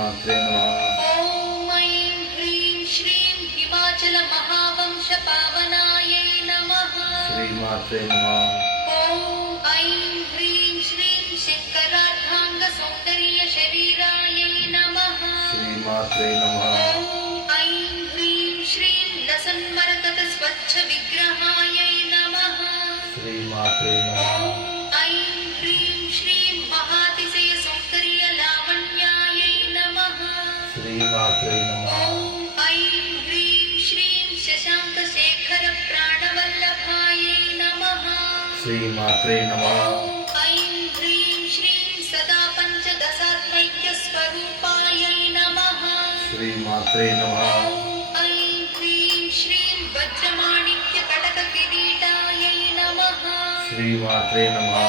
श्रीमात्रे नमः। ॐ ऐं ह्रीं श्रीं हिमाचलमहावंशपावनायै नमः। श्रीमात्रे नमः। ॐ ऐं ह्रीं श्रीं शङ्करार्धाङ्गसौन्दर्यशरीरायै नमः। श्रीमात्रे नमः। ॐ ऐं ह्रीं श्रीं लसन्मरकतस्वच्छविग्रहायै नमः। श्रीमात्रे नमः। ॐ ऐं ह्रीं श्रीं महातिशयसौन्दर्यलावण्यायै नमः। श्रीमात्रे नमः। ॐ ऐं ह्रीं श्रीं शशाङ्कशेखरप्राणवल्लभायै नमः। श्रीमात्रे नमः। ॐ ऐं ह्रीं श्रीं सदा पञ्चदशात्मैक्यस्वरूपायै नमः। श्रीमात्रे नमः। ॐ ऐं ह्रीं श्रीं वज्रमाणिक्यकटककिरीटायै नमः। श्रीमात्रे नमः। ॐ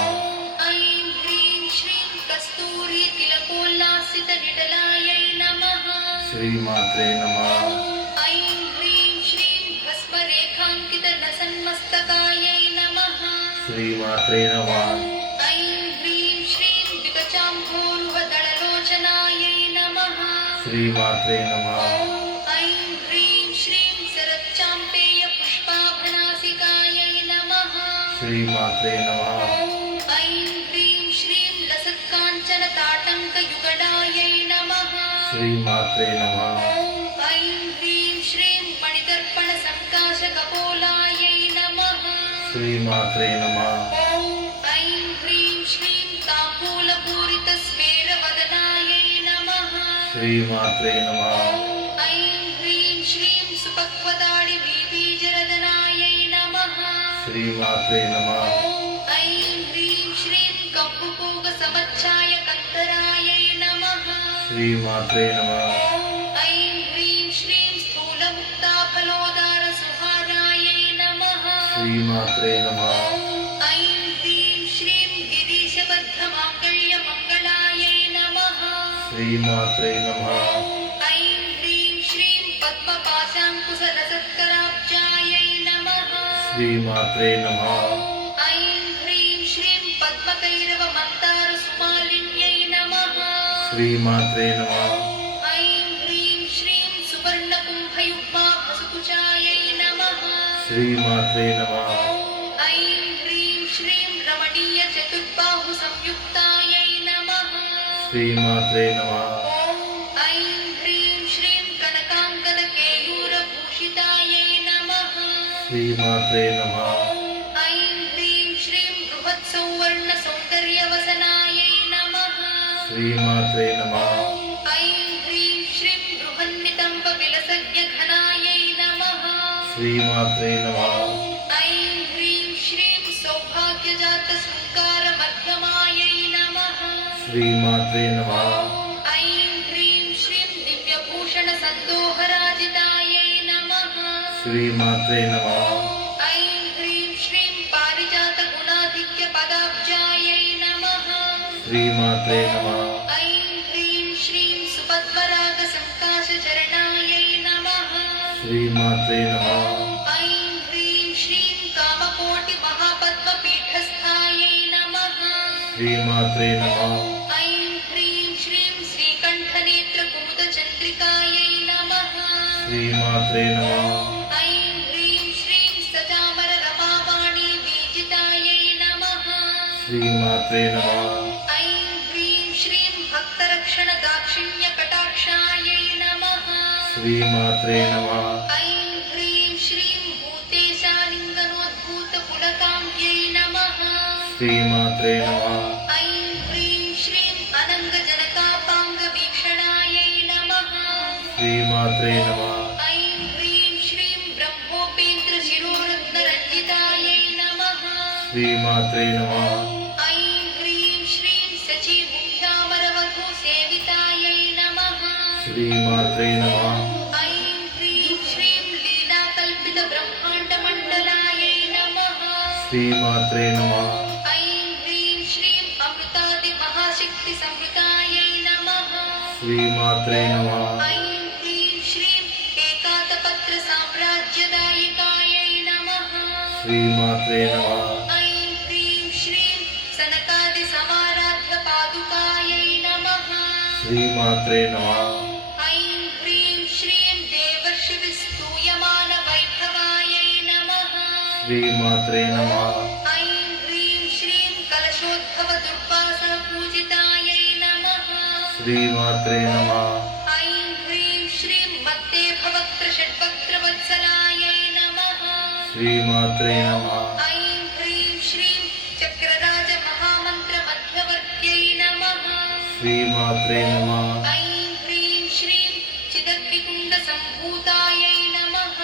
ऐं ह्रीं श्रीं कस्तूरीतिलकोल्लासितनिटलायै नमः। श्रीमात्रे नमः। ॐ ऐं ह्रीं श्रीं भस्मरेखाङ्कितनसन्मस्तकायै नमः। श्रीमात्रे नमः। ॐ ऐं ह्रीं श्रीं विकचाम्भोरुहदळलोचनायै नमः। श्रीमात्रे नमः। ॐ ऐं ह्रीं श्रीं शरच्चाम्पेयपुष्पाभनासिकायै नमः। श्रीमात्रे नमः। ॐ ऐं ह्रीं श्रीं लसत्काञ्चनताटङ्कयुगडायै नमः। श्रीमात्रे नमः। ॐ ऐं ह्रीं श्रीं मणिदर्पणसङ्काशकपोलायै नमः। श्रीमात्रे नमः। ॐ ऐं ह्रीं श्रीं ताम्बूलपूरितस्मेरवदनायै नमः। श्रीमात्रे नमः। ॐ ऐं ह्रीं श्रीं सुपक्वताडिबीबीजरदनायै नमः। श्रीमात्रे नमः। ॐ ऐं ह्रीं श्रीं कम्बुपूगसमच्छायकन्तरायै नमः। श्रीमात्रे नमः। ॐ ऐं ह्रीं श्रीं स्थूलमुक्ताफलोदारसुहारायै नमः। श्रीमात्रे नमः। ॐ ऐं ह्रीं श्रीं गिरीशबद्धमाङ्गल्यमङ्गलायै नमः। श्रीमात्रे नमः। ॐ ऐं ह्रीं श्रीं पद्मपाशाङ्कुशरसत्कराब्जायै नमः। श्रीमात्रे नमः। ॐ ऐं ह्रीं श्रीं पद्मकैरवमन्दारसुमालिन्यै नमः। श्रीमात्रे नमः। ॐ ऐं ह्रीं श्रीं सुवर्णकुम्भयुग्माभसकुचायै नमः। श्रीमात्रे नमः। ॐ ऐं ह्रीं श्रीं रमणीयचतुर्बाहुसंयुक्तायै नमः। श्रीमात्रे नमः। ॐ ऐं ह्रीं श्रीं कनकाङ्कनकेयूरभूषितायै नमः। श्रीमात्रे नमः। ॐ ऐं ह्रीं श्रीं बृहत्सौवर्णसौन्दर्यवसनायै नमः। श्रीमात्रे नमः। ॐ ऐं ह्रीं श्रीं बृहन्नितम्बविलसज्ञघनायै नमः। श्रीमात्रे नमः। ॐ ऐं ह्रीं श्रीं सौभाग्यजातशृङ्गारमध्यमायै नमः। श्रीमात्रे नमः। ॐ ऐं ह्रीं श्रीं दिव्यभूषणसन्दोहराजितायै नमः। श्रीमात्रे नमः। ॐ ऐं ह्रीं श्रीं पारिजातगुणाधिक्यपदाब्जायै नमः। श्रीमात्रे नमः। ऐं ह्रीं श्रीं सुपद्मरागसङ्काशचरणायै नमः। श्रीमात्रे नमः। ॐ ऐं ह्रीं श्रीं कामकोटिमहापद्मपीठस्थायै नमः। श्रीमात्रे नमः। ऐं ह्रीं श्रीं श्रीकण्ठनेत्रकुमुदचन्द्रिकायै नमः। श्रीमात्रे नमः। ऐं ह्रीं श्रीं सचामररमावाणीवीजितायै नमः। श्रीमात्रे नमः। ऐं ह्रीं श्रीं भक्तरक्षणदाक्षिण्यकटाक्षायै नमः। श्रीमात्रे नमः। ऐं ह्रीं श्रीं भूतेशालिङ्गनोद्भूतपुलकाङ्ग्यै नमः। श्रीमात्रे नमः। ऐं ह्रीं श्रीं अनङ्गजनकापाङ्गवीक्षणायै नमः। श्रीमात्रे नमः। ऐं ह्रीं श्रीं ब्रह्मोपेन्द्रशिरोरत्नरञ्जितायै नमः। श्रीमात्रे नमः। ऐं ह्रीं श्रीं शचीमुख्यामरवधूसेवितायै नमः। श्रीमात्रे नमः। ऐं ह्रीं श्रीं लीलाकल्पितब्रह्माण्डमण्डलायै नमः। श्रीमात्रे नमः। ऐं ह्रीं श्रीं अमृतादिमहाशक्तिसंवृतायै नमः। श्रीमात्रे नमः। ऐं ह्रीं श्रीं एकातपत्रसाम्राज्यदायिकायै नमः। श्रीमात्रे नमः। ऐं ह्रीं श्रीं सनकादिसमाराध्यपादुकायै नमः। ಶ್ರೀಮಾತ್ರೇ ನಮಃ ऐं ह्रीं श्रीं देवर्षिविस्तूयमानवैभवायै नमः ಶ್ರೀಮಾತ್ರೇ ನಮಃ ऐं ह्रीं श्रीं कलशोद्भवदुर्वासपूजितायै नमः ಶ್ರೀಮಾತ್ರೇ ನಮಃ ऐं ह्रीं श्रीं मत्तेभवक्त्रषड्वक्त्रवत्सलायै नमः ಶ್ರೀಮಾತ್ರೇ नमः ऐं ह्रीं श्रीं चक्रराजमहामन्त्रमध्यवर्त्यै नमः ಶ್ರೀಮಾತ್ರೇ ನಮಃ ऐं ह्रीं श्रीं चिदग्निकुण्डसम्भूतायै नमः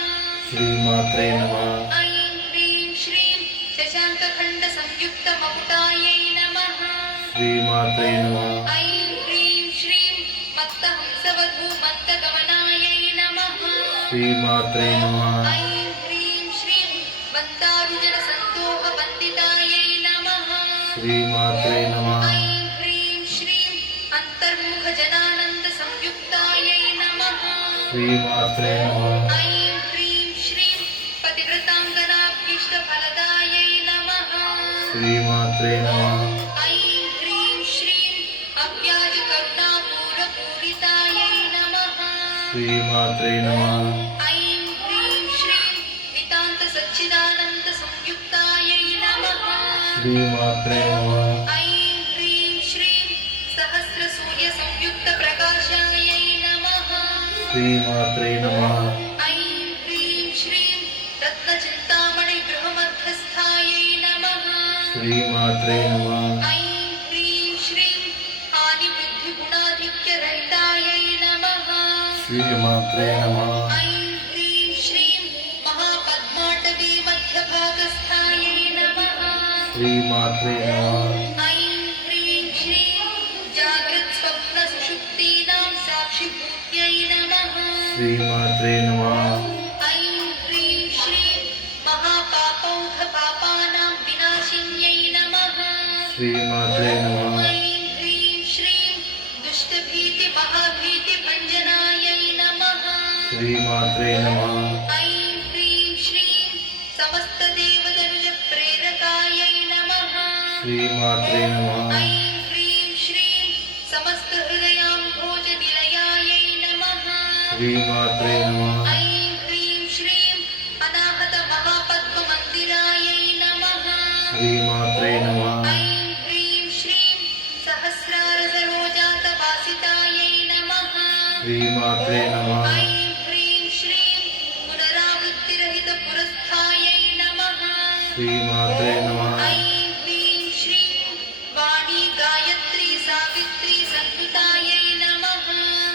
ಶ್ರೀಮಾತ್ರೇ ನಮಃ ऐं ह्रीं श्रीं शशाङ्कखण्डसंयुक्तमकुटायै नमः ಶ್ರೀಮಾತ್ರೇ नमः ऐं ह्रीं श्रीं मत्तहंसवधूमन्तगमनायै नमः ಶ್ರೀಮಾತ್ರೇ नमः ऐं ह्रीं श्रीं वन्दारुजनसन्दोहवन्दितायै नमः ಶ್ರೀಮಾತ್ರೇ नमः ऐं ह्रीं श्रीं अन्तर्मुखजनानन्दसंयुक्तायै नमः ಶ್ರೀಮಾತ್ರೇ नमः ऐं ह्रीं श्रीं पतिव्रताङ्गनाभीष्टफलदायै नमः ಶ್ರೀಮಾತ್ರೇ नमः ऐं ह्रीं श्रीं अव्याजकरुणापूरपूरितायै नमः ಶ್ರೀಮಾತ್ರೇ नमः ऐं ह्रीं श्रीं नितान्तसच्चिदानन्दसंयुक्तायै नमः ಶ್ರೀಮಾತ್ರೇ नमः ऐं ह्रीं श्रीं सहस्रसूर्यसंयुक्तप्रकाशायै नमः ಶ್ರೀಮಾತ್ರೇ नमः ऐं ह्रीं श्रीं रत्नचिन्तामणिगृहमध्यस्थायै नमः ಶ್ರೀಮಾತ್ರೇ नमः ऐं ह्रीं श्रीं हानिबुद्धिगुणाधिक्यरहितायै नमः ಶ್ರೀಮಾತ್ರೇ नमः ऐं ह्रीं श्रीं महापद्माटवी मध्यभागस्थायै नमः ಶ್ರೀಮಾತ್ರೇ नमः ऐं ह्रीं श्रीं जागृत्स्वप्नसुषुप्तीनां साक्षिभूत्यै नमः ಶ್ರೀಮಾತ್ರೇ नमः ऐं ह्रीं श्रीं महापापौघपापानां विनाशिन्यै नमः ಶ್ರೀಮಾತ್ರೇ नमः ऐं ह्रीं श्रीं दुष्टभीतिमहाभीतिभञ्जनायै नमः ಶ್ರೀಮಾತ್ರೇ नमः ऐं ह्रीं श्रीं समस्तदेवतनुजप्रेरकायै नमः ಶ್ರೀಮಾತ್ರೇ नमः ऐं ह्रीं श्रीं समस्तहृदयाम्भोजनिलयायै नमः ಶ್ರೀಮಾತ್ರೇ नमः ऐं ह्रीं श्रीं अनाहतमहापद्ममन्दिरायै नमः ಶ್ರೀಮಾತ್ರೇ नमः ऐं ह्रीं श्रीं सहस्रारसरोजातवासितायै नमः ಶ್ರೀಮಾತ್ರೇ नमः ऐं ह्रीं श्रीं पुनरावृत्तिरहितपुरस्थायै नमः ಶ್ರೀಮಾತ್ರೇ नमः ऐं ह्रीं श्रीं वाणी गायत्री सावित्री संस्कृतायै नमः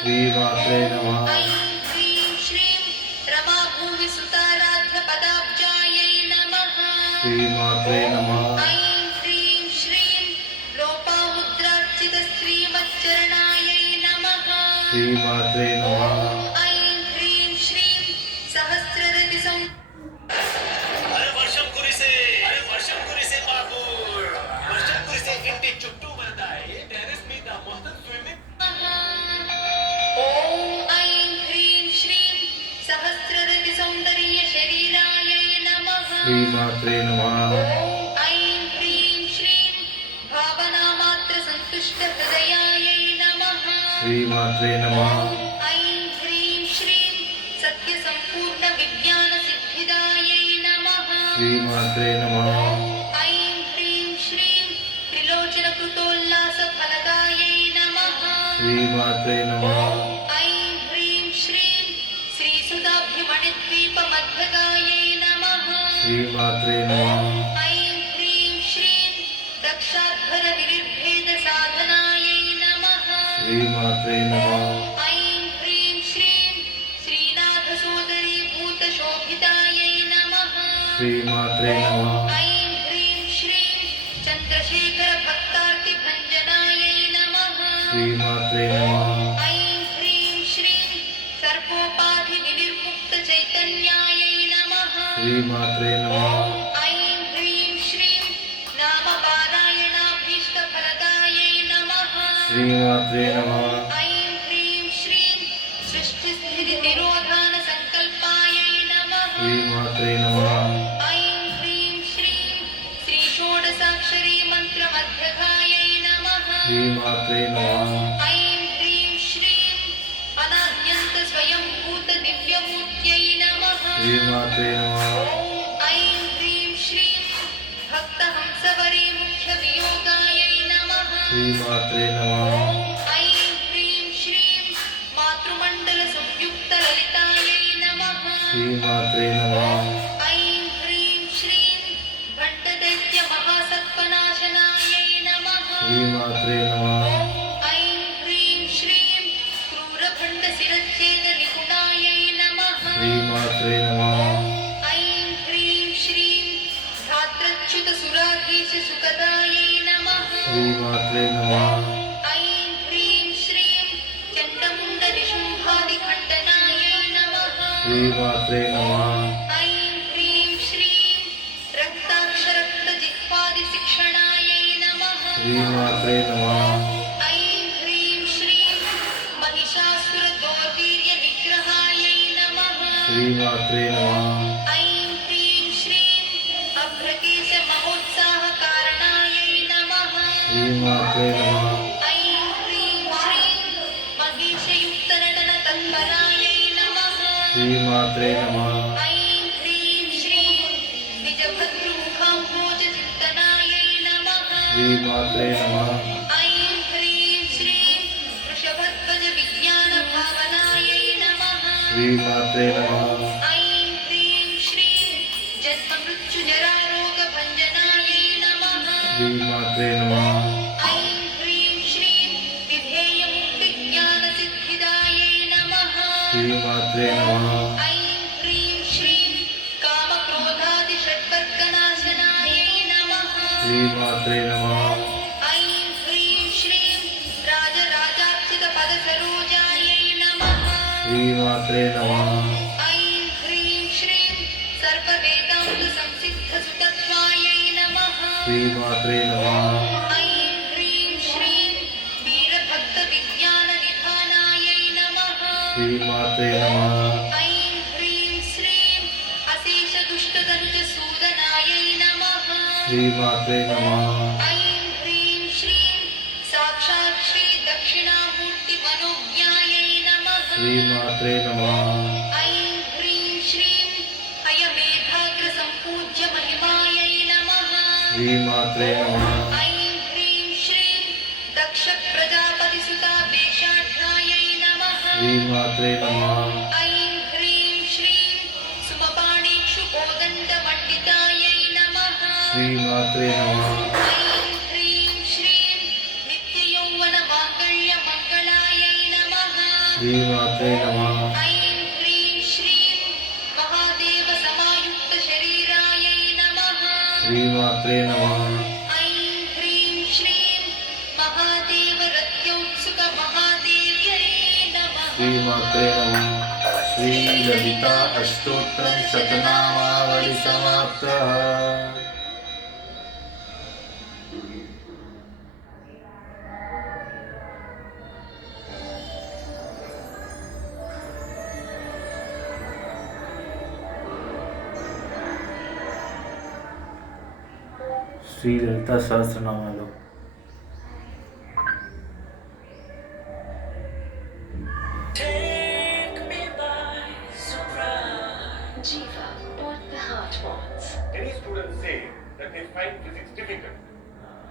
ಶ್ರೀಮಾತ್ರೇ नमः ऐं ह्रीं श्रीं रमा भूमि सुताराध्यपदाब्जायै नमः ಶ್ರೀಮಾತ್ರೇ नमः ऐं ह्रीं श्रीं लोपामुद्रार्चितश्रीमच्चरणायै नमः ಶ್ರೀಮಾತ್ರೇ नमः ऐं ह्रीं श्रीं सहस्ररतिसं వర్షం కురిసే బాబు వర్షం కురిసే ఇంటి చుట్టూ మనదాయి టెర్రస్ మీద మొత్తం స్విమ్మింగ్ ॐ ऐं ह्रीं श्रीं सहस्ररतिसौन्दर्यशरीरायै नमः ಶ್ರೀಮಾತ್ರೇ नमः ऐं ह्रीं श्रीं भावनामात्रसन्तुष्टहृदयायै नमः ಶ್ರೀಮಾತ್ರೇ नमः ऐं ह्रीं श्रीं सत्यसम्पूर्णविज्ञानसिद्धिदायै नमः ಶ್ರೀಮಾತ್ರೇ नमः ऐं ह्रीं श्रीं त्रिलोचनकृतोल्लासफलदायै नमः ಶ್ರೀಮಾತ್ರೇ नमः ऐं ह्रीं श्रीं श्रीसुधाभ्यमणिद्वीपमध्यगायै नमः ಶ್ರೀಮಾತ್ರೇ नमः ऐं ह्रीं श्रीं दक्षाध्वरविनिर्भेदसाधनायै नमः ಶ್ರೀಮಾತ್ರೇ नमः ऐं ह्रीं श्रीं श्रीनाथसोदरीभूतशोभितायै नमः ಶ್ರೀಮಾತ್ರೇ नमः ऐं ह्रीं श्रीं चन्द्रशेखरभक्तार्तिभञ्जनायै नमः ಶ್ರೀಮಾತ್ರೇ नमः ऐं ह्रीं श्रीं सर्वोपाधिविनिर्मुक्तचैतन्यायै नमः ಶ್ರೀಮಾತ್ರೇ नमः ऐं ह्रीं श्रीं नामपारायणाभीष्टफलदायै नमः ಶ್ರೀಮಾತ್ರೇ नमः ऐं ह्रीं श्रीं सृष्टिस्थितिनिरोधानसङ्कल्पायै नमः ಶ್ರೀಮಾತ್ರೇ नमः ऐं ह्रीं श्रीं श्रीषोडशाक्षरी मन्त्रमध्यगायै नमः ಶ್ರೀಮಾತ್ರೇ नमः ऐं ह्रीं श्रीमात्रे नमः ऐं ह्रीं श्रीं भक्तहंसवरे मुख्यवियोगायै नमः श्रीमात्रे नमः ऐं ह्रीं श्रीं मातृमण्डलसंयुक्तललितायै नमः श्रीमात्रे नमः ऐं ह्रीं श्रीं घण्टदैत्यमहासत्त्वनाशनायै नमः श्रीमात्रे नमः ऐं ह्रीं श्रीं क्रूरभण्डशिरच्छेदनिपुणायै नमः श्रीमात्रे नमः ऐं ह्रीं श्रीं धात्रच्युतसुराधीशसुखदायै नमः श्रीमात्रे नमः ऐं ह्रीं श्रीं चण्डमुण्डनिशुम्भादिखण्डनायै नमः श्रीमात्रे नमः ऐं ह्रीं श्रीं रक्ताक्षरक्तजिह्वादिशिक्षणायै नमः श्रीमात्रे नमः ऐं ह्रीं श्रीं महिषासुरदौर्वीर्यनिग्रहायै नमः श्रीमात्रे नमः ऐं ह्रीं श्रीं अभ्रकेशमहोत्साहकारणायै नमः श्रीमात्रे नमः ऐं ह्रीं श्रीं महिषयुक्तनटनतत्परायै नमः श्रीमात्रे नमः ऐं ह्रीं श्रीं निजभद्रुमुखाम्भोजचिन्तनायै नमः श्रीमात्रे नमः ऐं ह्रीं श्रीं वृषभध्वजविज्ञानभावनायै नमः श्रीमात्रे नमः ऐं ह्रीं श्रीं जन्ममृत्युजरारोगभञ्जनायै नमः श्रीमात्रे नमः ऐं ह्रीं श्रीं विधेयमुक्तिज्ञानसिद्धिदायै नमः श्रीमात्रे नमः ऐं ह्रीं श्रीं कामक्रोधादिषड्वर्गनाशनायै नमः श्रीमात्रे नमः ऐं ह्रीं श्रीं राजराजार्चितपदसरोजायै नमः श्रीमात्रे नमः ऐं ह्रीं श्रीं सर्ववेदान्तसंसिद्धसुतत्वायै नमः श्रीमात्रे नमः ऐं ह्रीं श्रीं वीरभक्तविज्ञाननिधानायै नमः श्रीमात्रे नमः ऐं ह्रीं श्रीं अशेषदुष्टदनुजसूदनायै नमः श्रीमात्रे नमः ऐं ह्रीं श्रीं साक्षात् श्रीदक्षिणामूर्तिमनोज्ञायै नमः श्रीमात्रे नमः ऐं ह्रीं श्रीं हयमेधाग्रसम्पूज्य महिमायै नमः श्रीमात्रे नमः ऐं ह्रीं श्रीं दक्षप्रजापतिसुतापेशाढ्यायै नमः श्रीमात्रे नमः ऐं ह्रीं श्रीं सुमपाणीक्षुकोदण्डमण्डितायै नमः श्रीमात्रे नमः ऐं ह्रीं श्रीं नित्ययौवनमाङ्गल्यमङ्गलायै नमः श्रीमात्रे नमः ऐं ह्रीं श्रीं महादेवसमायुक्तशरीरायै नमः श्रीमात्रे नमः ऐं ह्रीं श्रीं महादेवरत्योत्सुकमहादेव्यै नमः श्रीमात्रे नमः श्री ललिता अष्टोत्तरं शतनामावली समाप्तः श्री ललिता सहस्रनामालो Take me by surprise. Jiva, what the heart wants. Many students say that they find physics difficult,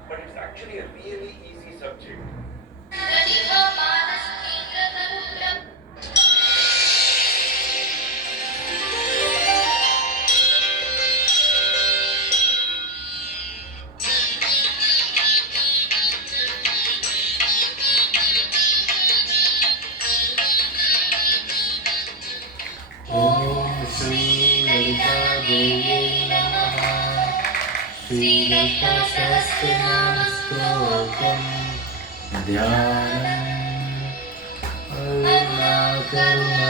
but it's actually a really easy subject. ओम श्री ललिता देवी नमः श्री ललिता सहस्रनाम स्तोत्रम ध्यानम् अरुणाकरुणा